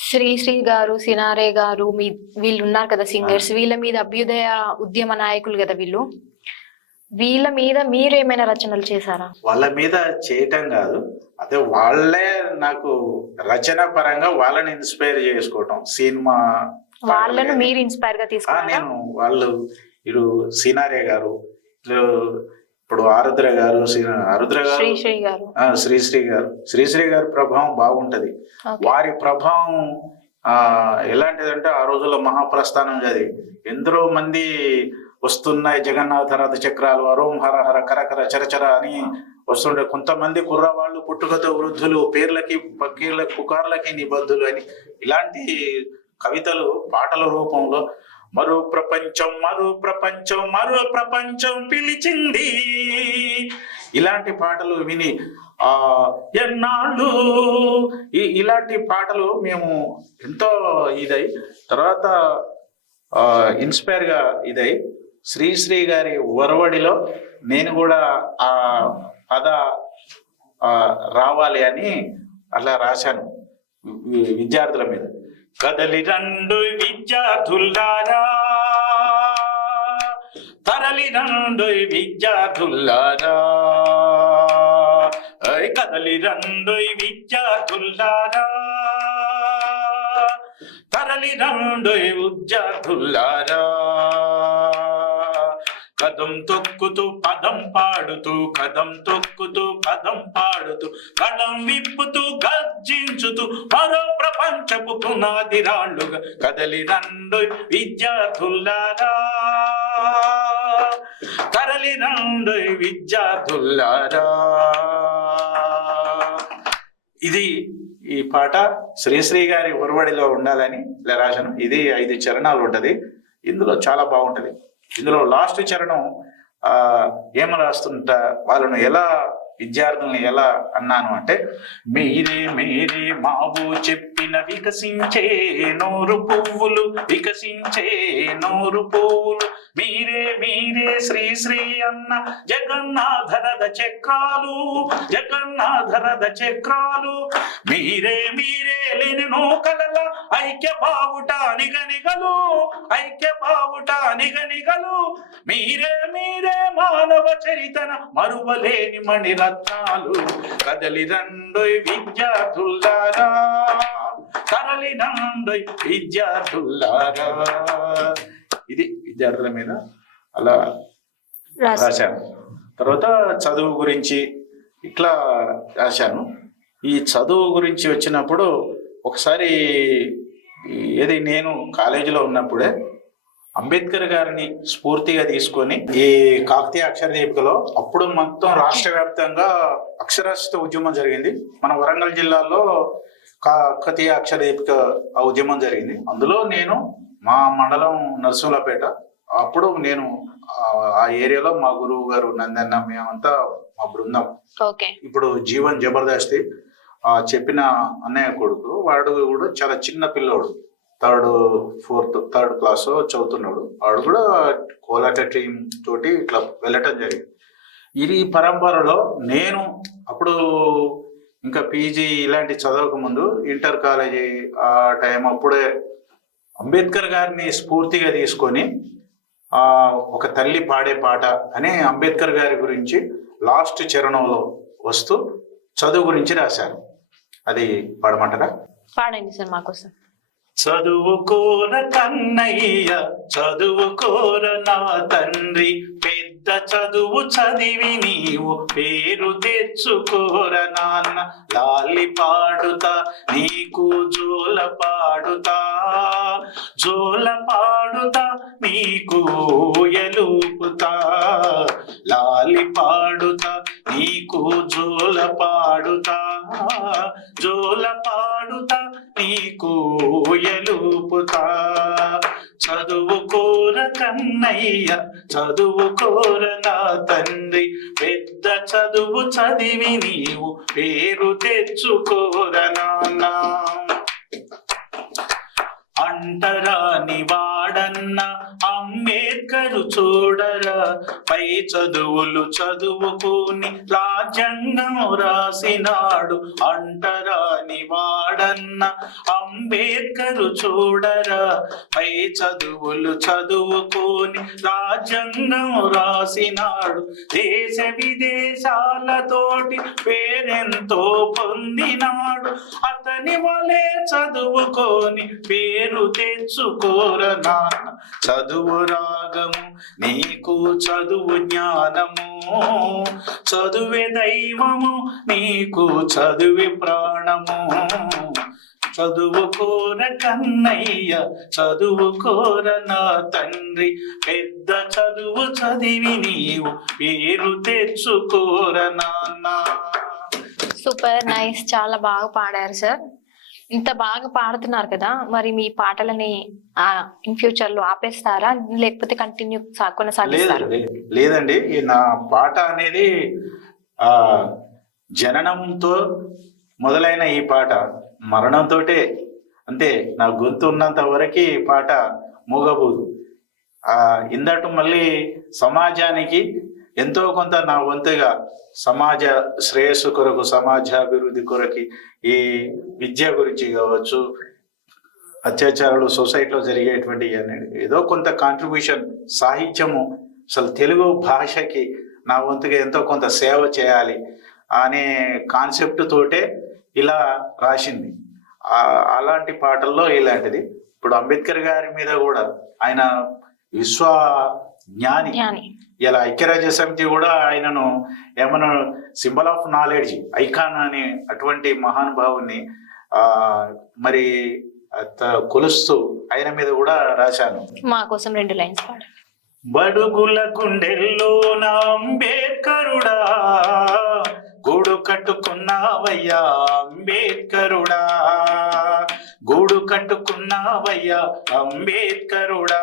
శ్రీశ్రీ గారు సినారే గారు మీ వీళ్ళు ఉన్నారు కదా సింగర్స్ వీళ్ళ మీద అభ్యుదయ ఉద్యమ నాయకులు కదా వీళ్ళు? వీళ్ళ మీద మీరు ఏమైనా రచనలు చేశారా? వాళ్ళ మీద చేయటం కాదు. అదే వాళ్ళే నాకు రచన పరంగా వాళ్ళని ఇన్స్పైర్ చేసుకోవటం. సినిమా వాళ్ళను మీరు ఇన్స్పైర్గా ఆ, తీసుకున్నారా? నేను వాళ్ళు ఇటు సీనారే గారు ఇప్పుడు ఆరుద్ర గారు ఆరుద్ర గారు? శ్రీశ్రీ గారు. ఆ, శ్రీశ్రీ గారు. శ్రీశ్రీ గారి ప్రభావం బాగుంటది. వారి ప్రభావం ఆ ఎలాంటిదంటే ఆ రోజుల్లో మహాప్రస్థానం చదివి. ఎందరో మంది వస్తున్నాయి జగన్నాథ రథ చక్రాలు అరోం హర హర కరకర చరచర అని వస్తుండే. కొంతమంది కుర్రవాళ్ళు పుట్టుకతో వృద్ధులు పేర్లకి పక్కీర్లకి పుకార్లకి నిబద్ధులు అని ఇలాంటి కవితలు పాటల రూపంలో మరో ప్రపంచం మరో ప్రపంచం మరో ప్రపంచం పిలిచింది. ఇలాంటి పాటలు విని ఆ ఎన్నాళ్ళు? ఈ- ఇలాంటి పాటలు మేము ఎంతో ఇదై తర్వాత ఇన్స్పైర్గా ఇన్స్పైర్గా ఇదై శ్రీశ్రీ గారి ఒరవడిలో నేను కూడా ఆ పద రావాలి అని అలా రాశాను. విద్యార్థుల మీద. కదలి రెండు విద్యార్థుల్లారా. తరలి రెండు విద్యార్థుల్లారా. కదలి రెండు విద్యార్థుల్లారా. తరలి రెండు విద్యార్థులారా కదం తొక్కుతూ పదం పాడుతూ కదం తొక్కుతూ పదం పాడుతూ కళం విప్పుతూ గర్జించుతూ మరో ప్రపంచపు పునాది రాళ్ళుగా కదలి రండు విద్యార్థులారా. కరలి రండు విద్యార్థులారా. ఇది ఈ పాట శ్రీశ్రీ గారి ఒరవడిలో ఉండాలని ఇలా రాశాను ఇది ఐదు చరణాలు ఉంటది. ఇందులో చాలా బాగుంటది. ఇందులో లాస్ట్ చరణం ఆ రాస్తుంట వాళ్ళను ఎలా విద్యార్థుల్ని ఎలా అన్నాను అంటే మీరే మీరే మావు చెప్పిన వికసించే నూరు పువ్వులు వికసించే నూరు పువ్వులు. మీరే మీరే శ్రీ శ్రీ అన్న జగన్నాథరథ చక్రాలు జగన్నాథరథ చక్రాలు. మీరే మీరే లేని నూకల ఐక్య బావుట నిగనిగలు ఐక్య బావుట నిగనిగలు. మీరే మీరే మానవ చరితన మరువలేని మణిరత్నాలు కదలి రండోయ్ విద్యార్థులారా కరలి రండోయ్ విద్యార్థులారా. ఇది విద్యార్థుల మీద అలా. రాశాను. తర్వాత చదువు గురించి ఇట్లా రాశాను. ఈ చదువు గురించి వచ్చినప్పుడు ఒకసారి ఏది నేను కాలేజీలో ఉన్నప్పుడే అంబేద్కర్ గారిని స్ఫూర్తిగా తీసుకొని ఈ కాకతీయ అక్షర దీపికలో అప్పుడు మొత్తం రాష్ట్ర వ్యాప్తంగా అక్షరాస్యత ఉద్యమం జరిగింది. మన వరంగల్ జిల్లాలో కాకతీయ అక్షర దీపిక ఆ ఉద్యమం జరిగింది. అందులో నేను మా మండలం నరసింహపేట అప్పుడు నేను ఆ- ఏరియాలో మా గురువు గారు నందన్న మేమంతా మా బృందం. ఇప్పుడు జీవన్ జబర్దస్తి ఆ చెప్పిన అన్నయ్య కొడుకు. వాడు కూడా చాలా చిన్న పిల్లోడు. థర్డ్ ఫోర్త్ థర్డ్ క్లాస్ చదువుతున్నాడు. వాడు కూడా కోలాట టీం తోటి ఇట్లా వెళ్ళటం జరిగింది. ఇది పరంపరలో నేను అప్పుడు ఇంకా పీజీ ఇలాంటి చదవక ముందు ఇంటర్ కాలేజీ ఆ టైం అప్పుడే అంబేద్కర్ గారిని స్ఫూర్తిగా తీసుకొని ఒక తల్లి పాడే పాట అనే అంబేద్కర్ గారి గురించి లాస్ట్ చరణంలో వస్తూ చదువు గురించి రాశాను. అది పాడమంటారా? పాడండి సార్ మాకోసం చదువుకోర కన్నయ్య చదువుకోర నా తండ్రి. పెద్ద చదువు చదివి నీవు పేరు తెచ్చుకోర నాన్న. లాలి పాడుతా నీకు జోల పాడుతా. జోల పాడుతా నీకు ఎలుపుతా లాలి పాడుతా నీకు జోల పాడుతా. జోల పాడుతా నీకు ఎలుపుతా చదువుకోర కన్నయ్య చదువుకోర నా తండ్రి. పెద్ద చదువు చదివి నీవు పేరు తెచ్చుకోర నాన్న. అంటరాని వాడన్న అంబేద్కరు చూడరా. పై చదువులు చదువుకుని రాజ్యాంగం రాసినాడు. అంటరాని వాడన్న అంబేద్కరు చూడరా. పై చదువులు చదువుకొని రాజ్యాంగం రాసినాడు. దేశ విదేశాలతోటి పేరెంతో పొందినాడు. అతని వలే చదువుకొని పేరు తెచ్చుకోర నాన్న. చదువు రాగము నీకు చదువు జ్ఞానము. చదువే దైవము నీకు చదువే ప్రాణము. చదువుకోర కన్నయ్య చదువుకోర నా తండ్రి. పెద్ద చదువు చదివి నీవు పేరు తెచ్చుకోర నాన్న. సూపర్ నైస్ చాలా బాగా పాడారు సార్. ఇంత బాగా పాడుతున్నారు కదా మరి మీ పాటలని ఇన్ ఫ్యూచర్లో ఆపేస్తారా? లేకపోతే కంటిన్యూ లేదు కొనసాగిస్తారా లేదండి. నా పాట అనేది ఆ జననంతో మొదలైన ఈ పాట మరణంతోటే. అంతే నా గొంతు ఉన్నంత వరకు ఈ పాట మూగబోదు. ఆ ఇందట మళ్ళీ సమాజానికి ఎంతో కొంత నా వంతుగా సమాజ శ్రేయస్సు కొరకు సమాజాభివృద్ధి కొరకి ఈ విద్య గురించి కావచ్చు అత్యాచారాలు సొసైటీలో జరిగేటువంటి ఏదో కొంత కాంట్రిబ్యూషన్ సాహిత్యము అసలు తెలుగు భాషకి నా వంతుగా ఎంతో కొంత సేవ చేయాలి అనే కాన్సెప్ట్ తోటే ఇలా రాసింది. అలాంటి పాటల్లో ఇలాంటిది. ఇప్పుడు అంబేద్కర్ గారి మీద కూడా ఆయన విశ్వ జ్ఞాని. ఇలా ఐక్యరాజ్య సమితి కూడా ఆయనను ఏమన్నా సింబల్ ఆఫ్ నాలెడ్జ్ ఐకాన్ అని అటువంటి మహానుభావుని ఆ మరి కొలుస్తూ ఆయన మీద కూడా రాశాను. మా కోసం రెండు లైన్స్ బడుగుల గుండెల్లో నా అంబేద్కరుడా గూడు కట్టుకున్నావయ్యా అంబేద్కరుడా గూడు కట్టుకున్నావయ్యా అంబేద్కరుడా.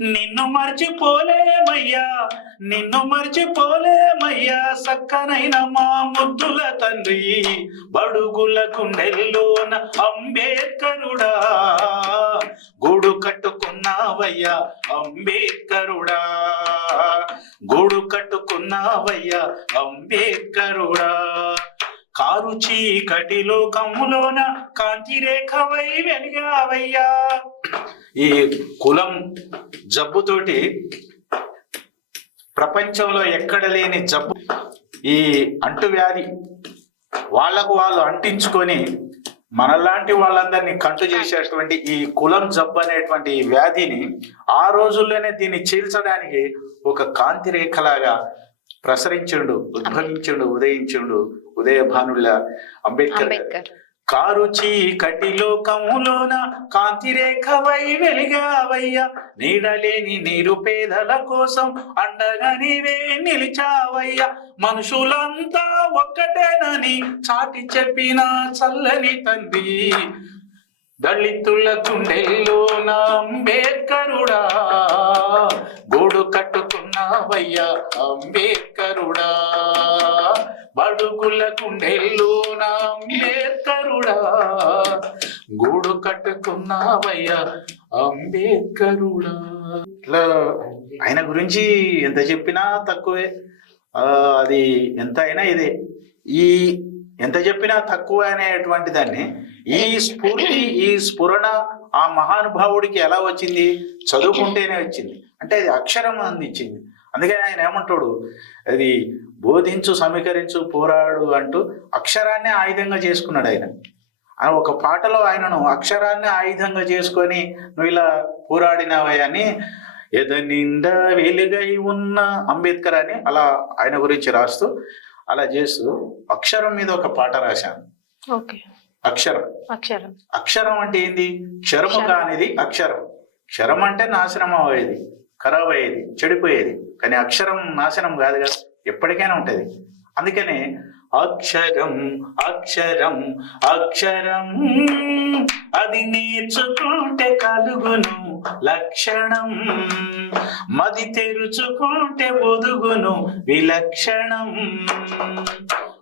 నిన్ను మర్చిపోలేమయ్యా నిన్ను మర్చిపోలేమయ్యా సక్కనైన మా ముద్దుల తండ్రి బడుగుల కుండెల్లోన అంబేద్కరుడా. గూడు కట్టుకున్నావయ్యా అంబేద్కరుడా. గూడు కట్టుకున్నావయ్యా అంబేద్కరుడా. కారు చీకటి లోకములోన కాంతి రేఖవై వెలిగావయ్యా. ఈ కులం జబ్బుతోటి ప్రపంచంలో ఎక్కడ లేని జబ్బు ఈ అంటువ్యాధి వాళ్ళకు వాళ్ళు అంటించుకొని మనలాంటి వాళ్ళందరినీ కంటు చేసేటువంటి ఈ కులం జబ్బు అనేటువంటి ఈ వ్యాధిని ఆ రోజుల్లోనే దీన్ని చీల్చడానికి ఒక కాంతి రేఖలాగా ప్రసరించుండు ఉద్భవించుండు ఉదయించుండు. ఉదయభానుల అంబేద్కర్ గారు. అంబేద్కర్. కారు చీకటి లోకములోన కాంతి రేఖవై వెలిగావయ్యా. నీడలేని నిరుపేదల కోసం అండగా నీవే నిలిచావయ్యా. మనుషులంతా ఒక్కటేనని చాటి చెప్పిన చల్లని తండ్రి. దళితుల గుండెల్లోన అంబేద్కరుడా. గూడు కట్టుకున్నావయ్యా అంబేద్కరుడా. బడుగుల నా అంబేద్కరుడా. గూడు కట్టుకున్నావయ్యా అంబేద్కరుడా. ఇట్లా ఆయన గురించి ఎంత చెప్పినా తక్కువే. అది ఎంత అయినా ఇదే. ఈ ఎంత చెప్పినా తక్కువ అనేటువంటి దాన్ని ఈ స్ఫూర్తి ఈ స్ఫురణ ఆ మహానుభావుడికి ఎలా వచ్చింది? చదువుకుంటేనే వచ్చింది. అంటే అది అక్షరం అందించింది. అందుకని ఆయన ఏమంటాడు? అది బోధించు సమీకరించు పోరాడు అంటూ అక్షరాన్నే ఆయుధంగా చేసుకున్నాడు ఆయన. ఆ ఒక పాటలో ఆయనను అక్షరాన్ని ఆయుధంగా చేసుకొని నువ్వు ఇలా పోరాడినావని ఎద నిండా వెలుగై ఉన్న అంబేద్కర్ అని అలా ఆయన గురించి రాస్తూ అలా చేస్తూ అక్షరం మీద ఒక పాట రాశాను ఓకే. అక్షరం. అక్షరం. అక్షరం అంటే ఏంది? క్షరము క్షరం. కానిది అక్షరం. క్షరం అంటే నాశనం అయ్యేది ఖరాబ్ అయ్యేది చెడిపోయేది. కానీ అక్షరం నాశనం కాదు కదా. ఎప్పటికైనా ఉంటది. అందుకనే అక్షరం అక్షరం అక్షరం అది నేర్చుకుంటే కలుగును లక్షణం. మది తెరుచుకుంటే ఒదుగును విలక్షణం.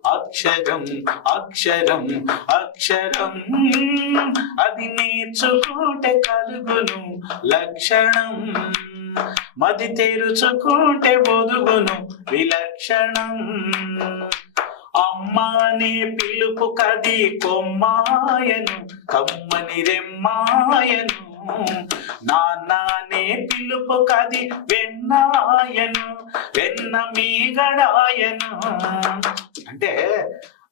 అక్షరం అక్షరం అక్షరం అది నేర్చుకుంటే కలుగును లక్షణం. మది తెరుచుకుంటే బొదుగును విలక్షణం. అమ్మానే పిలుపు కది కొమ్మాయను కమ్మని రెమ్మాయను. నాన్ననే పిలుపు కది వెన్నాయను వెన్న మీగడాయను. అంటే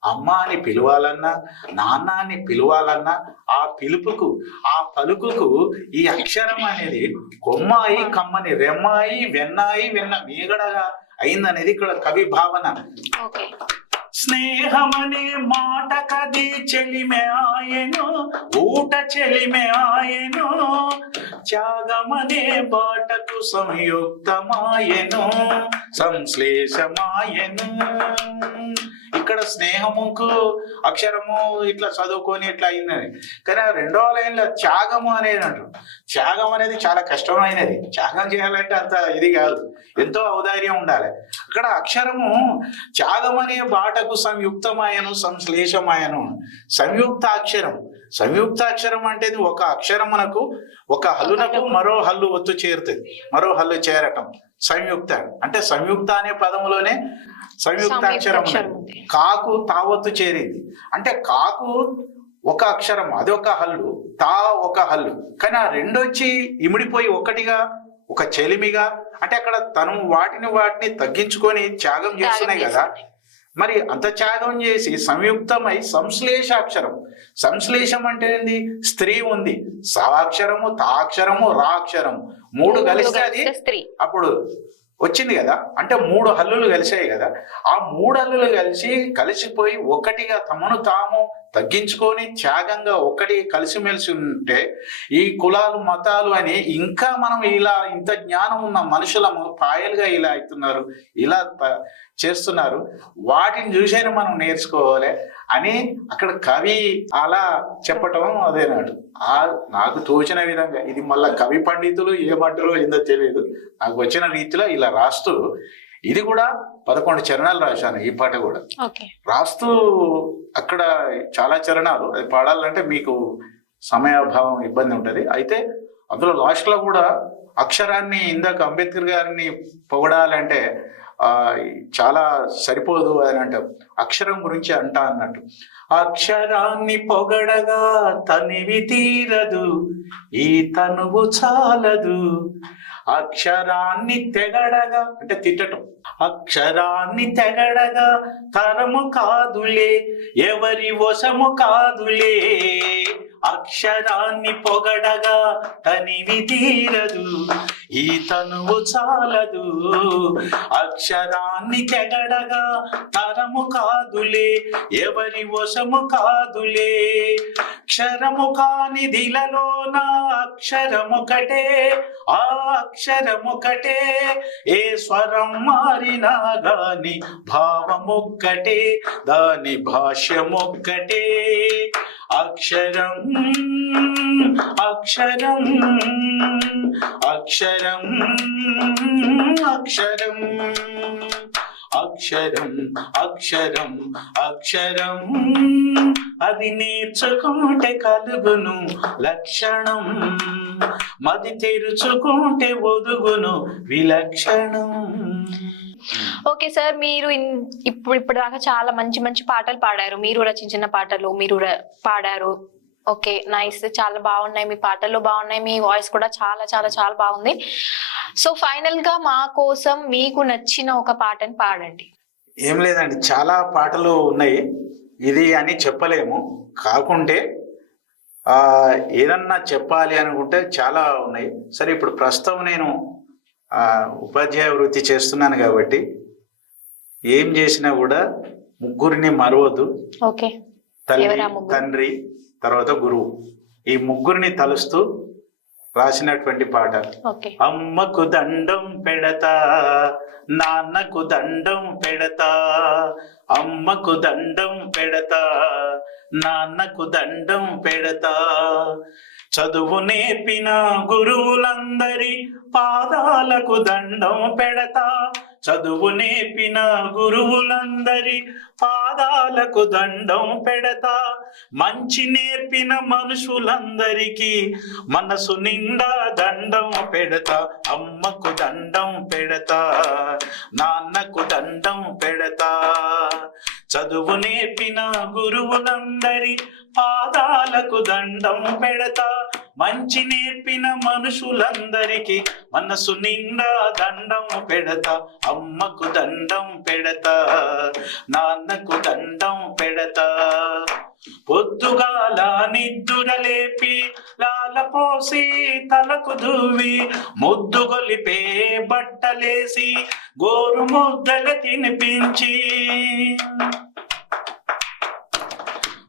అమ్మ అని పిలవాలన్నా నాన్న అని పిలవాలన్నా ఆ పిలుపుకు ఆ పలుకుకు ఈ అక్షరం అనేది కొమ్మాయి కమ్మని రెమ్మాయి వెన్నాయి వెన్న మీగడగా అయిందనేది ఇక్కడ కవి భావన. స్నేహమనే మాట కది చెలిమె ఆయను ఊట చెలిమె ఆయను త్యాగమనే బాటకు సంయుక్తమాయను సంశ్లేషమాయను. ఇక్కడ స్నేహముకు అక్షరము ఇట్లా చదువుకొని ఇట్లా అయిందని. కానీ ఆ రెండవ లైన్లో త్యాగము అనేది అంటారు త్యాగం అనేది చాలా కష్టమైనది. త్యాగం చేయాలంటే అంత ఇది కాదు. ఎంతో ఔదార్యం ఉండాలి. అక్కడ అక్షరము త్యాగం అనే బాటకు సంయుక్తమాయను సంశ్లేషమాయను. సంయుక్త అక్షరం సంయుక్త అక్షరం అంటే ఒక అక్షరమునకు ఒక హల్లునకు మరో హల్లు ఒత్తు చేరుతుంది. మరో హల్లు చేరటం. సంయుక్త. అంటే సంయుక్త అనే పదములోనే సంయుక్త అక్షరం అక్షరం ఉన్నది. ఉంది. కాకు తావత్తు చేరింది. అంటే కాకు ఒక అక్షరం అది ఒక హల్లు తా ఒక హల్లు. కానీ ఆ రెండు వచ్చి ఇమిడిపోయి ఒకటిగా ఒక చెలిమిగా అంటే అక్కడ తను వాటిని వాటిని తగ్గించుకొని త్యాగం చేస్తున్నాయి కదా. మరి అంత త్యాగం చేసి సంయుక్తమై సంశ్లేషాక్షరం సంశ్లేషం అంటే ఏంది? స్త్రీ ఉంది. సాక్షరము తాక్షరము రాక్షరము. మూడు కలిస్తే అది స్త్రీ. అప్పుడు వచ్చింది కదా? అంటే మూడు హల్లులు కలిసాయి కదా? ఆ మూడు హల్లులు కలిసి కలిసిపోయి ఒకటిగా తమను తాము తగ్గించుకొని త్యాగంగా ఒక్కటి కలిసిమెలిసి ఉంటే ఈ కులాలు మతాలు అని ఇంకా మనం ఇలా ఇంత జ్ఞానం ఉన్న మనుషులము పాయలుగా ఇలా అవుతున్నారు ఇలా చేస్తున్నారు. వాటిని చూసైనా మనం నేర్చుకోవాలి. అని అక్కడ కవి అలా చెప్పటం అదేనాడు ఆ నాకు తోచిన విధంగా ఇది మళ్ళా కవి పండితులు ఏమంటారో ఏందో తెలియదు. నాకు వచ్చిన రీతిలో ఇలా రాస్తూ ఇది కూడా పదకొండు చరణాలు రాశాను ఈ పాట కూడా. రాస్తూ అక్కడ చాలా చరణాలు. అది పాడాలంటే మీకు సమయాభావం ఇబ్బంది ఉంటుంది. అయితే అందులో లాస్ట్లో కూడా అక్షరాన్ని ఇందాక అంబేద్కర్ గారిని పొగడాలంటే చాలా సరిపోదు అని అంటాం అక్షరం గురించి అంటా అన్నట్టు. అక్షరాన్ని పొగడగా తనివి తీరదు ఈ తనువు చాలదు. అక్షరాన్ని తెగడగా అంటే తిట్టటం. అక్షరాన్ని తెగడగా తరము కాదులే ఎవరి వశము కాదులే. అక్షరాన్ని పొగడగా తనివి తీరదు ఈ తనువు చాలదు. అక్షరాన్ని తెగడగా తరము కాదులే ఎవరి వశము కాదులే. క్షరము కానిదిలలో నా అక్షరముకటే ఆ అక్షరముకటే ఏ స్వరం మారినా గాని భావముక్కటే దాని భాష్యముక్కటే అక్షరం అక్షరం అక్షరం అక్షరం అక్షరం అక్షరం అక్షరం. అది నేర్చుకుంటే కలుగును లక్షణం మది తెరుచుకుంటే ఒదుగును విలక్షణం. ఓకే సార్ మీరు ఇప్పుడు ఇప్పుడు దాకా చాలా మంచి మంచి పాటలు పాడారు. మీరు రచించిన పాటలు మీరు పాడారు. Okay nice. చాలా బాగున్నాయి మీ పాటలు బాగున్నాయి. మీ వాయిస్ కూడా చాలా చాలా చాలా బాగుంది. సో ఫైనల్గా మా కోసం మీకు నచ్చిన ఒక పాటని పాడండి. ఏం లేదండి చాలా పాటలు ఉన్నాయి. ఇది అని చెప్పలేము. కాకుంటే ఆ ఏదన్నా చెప్పాలి అనుకుంటే చాలా ఉన్నాయి. సరే ఇప్పుడు ప్రస్తుతం నేను ఆ ఉపాధ్యాయ వృత్తి చేస్తున్నాను కాబట్టి ఏం చేసినా కూడా ముగ్గురిని మరవద్దు. ఓకే. తల్లి? తండ్రి తర్వాత గురువు. ఈ ముగ్గురిని తలుస్తూ రాసినటువంటి పాట అమ్మకు దండం పెడతా నాన్నకు దండం పెడతా అమ్మకు దండం పెడతా నాన్నకు దండం పెడతా. చదువు నేర్పిన గురువులందరి పాదాలకు దండం పెడతా చదువు నేర్పిన గురువులందరి పాదాలకు దండం పెడతా. మంచి నేర్పిన మనుషులందరికీ మనసు నిండా దండం పెడతా. అమ్మకు దండం పెడతా నాన్నకు దండం పెడతా. చదువు నేర్పిన గురువులందరి పాదాలకు దండం పెడతా. మంచి నేర్పిన మనుషులందరికీ మనసు నిండా దండం పెడతా. అమ్మకు దండం పెడతా. నాన్నకు దండం పొద్దుగాల నిద్దురలేపి లాలపోసి తలకు దువ్వి ముద్దు గొలిపే బట్టలేసి గోరు ముద్దల తినిపించి.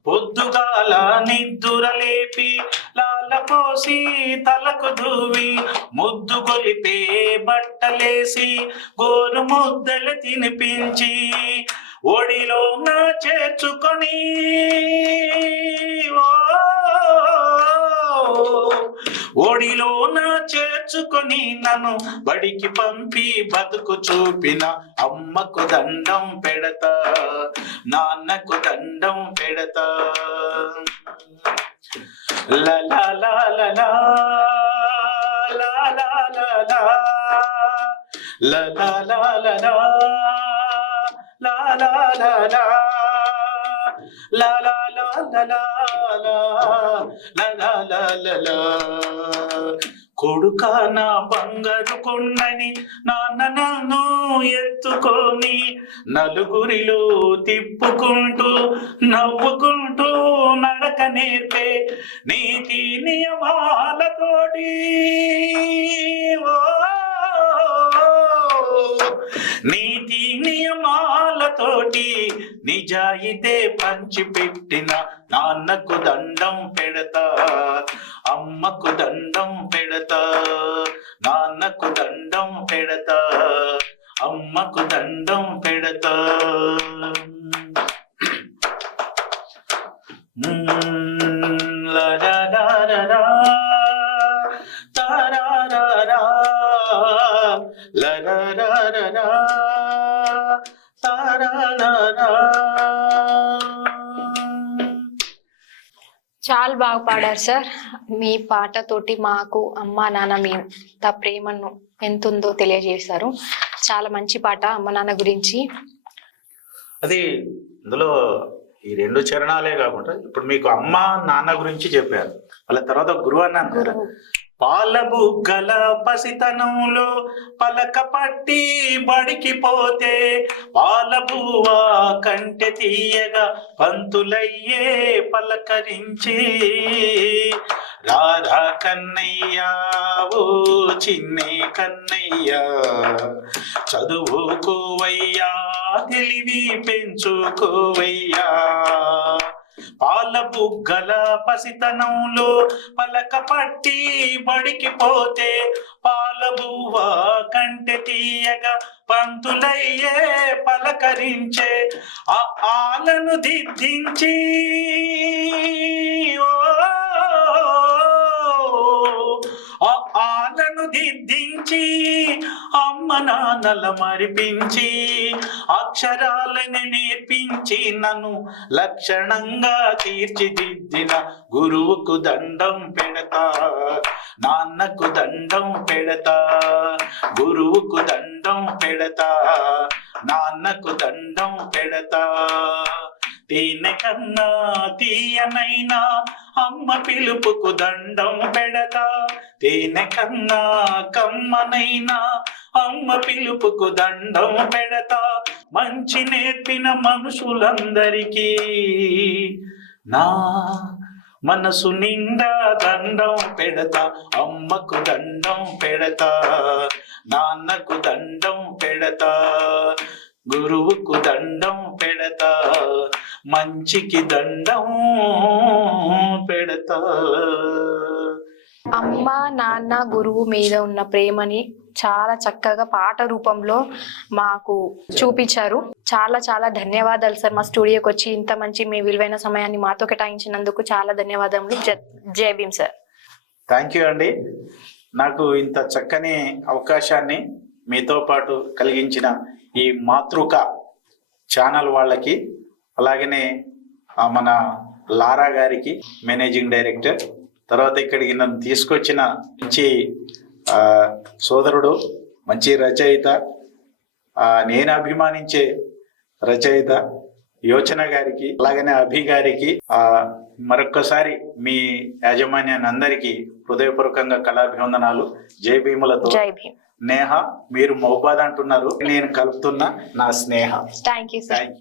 పొద్దుగాల నిద్దురలేపి లాలపోసి తలకు దువ్వి ముద్దు కొలిపే బట్టలేసి గోరు ముద్దలు తినిపించి. ఒడిలో నా చేర్చుకొని ఓ ఒడిలో నా చేర్చుకొని నన్ను బడికి పంపి బతుకు చూపిన అమ్మకు దండం పెడతా నాన్నకు దండం పెడతా లలా లా లలా లలా లలా లా లా లా లా. లా లా లా లా లా లా. లా లా లా కొడుక నా బంగారు కొండని నాన్న నన్ను ఎత్తుకొని నలుగురిలో తిప్పుకుంటూ నవ్వుకుంటూ నడక నేర్పే నీతి నియమాలతోటి. ఓ నీతి నియమాలతోటి నిజాయితే పంచిపెట్టిన నాన్నకు దండం పెడతా అమ్మకు దండం పెడతా నాన్నకు దండం పెడతా అమ్మకు దండం పెడతా. మ్మ్, లరరరరా, తరరరా, చాలా బాగా పాడారు సార్. మీ పాటతోటి మాకు అమ్మ నాన్న మీ త ప్రేమను ఎంత ఉందో తెలియజేశారు. చాలా మంచి పాట అమ్మ నాన్న గురించి. అది ఇందులో ఈ రెండు చరణాలే కాకుండా ఇప్పుడు మీకు అమ్మ నాన్న గురించి చెప్పారు. వాళ్ళ తర్వాత గురువు అన్నాను పాలబుగ్గల పసితనంలో పలక పట్టి బడికిపోతే పోతే పాల కంటె తీయగా పంతులయ్యే పలకరించి. రాధా కన్నయ్యా ఓ చిన్ని కన్నయ్యా చదువుకోవయ్యా తెలివి పెంచుకోవయ్యా. పాలపు గల పసితనంలో పలక పట్టి బడికి పోతే పాలబువ కంటె తీయగా పంతులయ్యే పలకరించే ఆ ఆలను దిద్దించి. ఓ ఆ ఆలను దిద్దించి. అమ్మ నాన్నల మరిపించి అక్షరాలని నేర్పించి నన్ను లక్షణంగా తీర్చిదిద్దిన గురువుకు దండం పెడతా నాన్నకు దండం పెడతా గురువుకు దండం పెడతా నాన్నకు దండం పెడతా. తేనె తీయనైనా అమ్మ పిలుపుకు దండం పెడతా. తేనెకన్నా కమ్మనైనా అమ్మ పిలుపుకు దండం పెడతా. మంచి నేర్పిన మనుషులందరికీ నా మనసు నిండా దండం పెడతా. అమ్మకు దండం పెడతా నాన్నకు దండం పెడతా. గురువుకు దండం పెడతా మంచికి దండం పెడతా. అమ్మ నాన్న గురువు మీద ఉన్న ప్రేమని చాలా చక్కగా పాట రూపంలో మాకు చూపించారు. చాలా చాలా ధన్యవాదాలు సార్ మా స్టూడియోకి వచ్చి ఇంత మంచి మీ విలువైన సమయాన్ని మాతో కేటాయించినందుకు చాలా ధన్యవాదములు. జ- భీమ్ సార్. థ్యాంక్ యూ అండి. నాకు ఇంత చక్కని అవకాశాన్ని మీతో పాటు కలిగించిన ఈ మాతృక ఛానల్ వాళ్ళకి అలాగనే మన లారా గారికి మేనేజింగ్ డైరెక్టర్ తర్వాత ఇక్కడికి నన్ను తీసుకొచ్చిన మంచి సోదరుడు మంచి రచయిత నేను అభిమానించే రచయిత యోచన గారికి అలాగనే అభి గారికి ఆ మరొక్కసారి మీ యాజమాన్యాన్ని అందరికీ హృదయపూర్వకంగా కళాభివందనాలు. జై భీములతో. జై భీమ్. నేహ మీరు మౌబాద్ అంటున్నారు నేను కలుపుతున్న నా స్నేహ. Thank you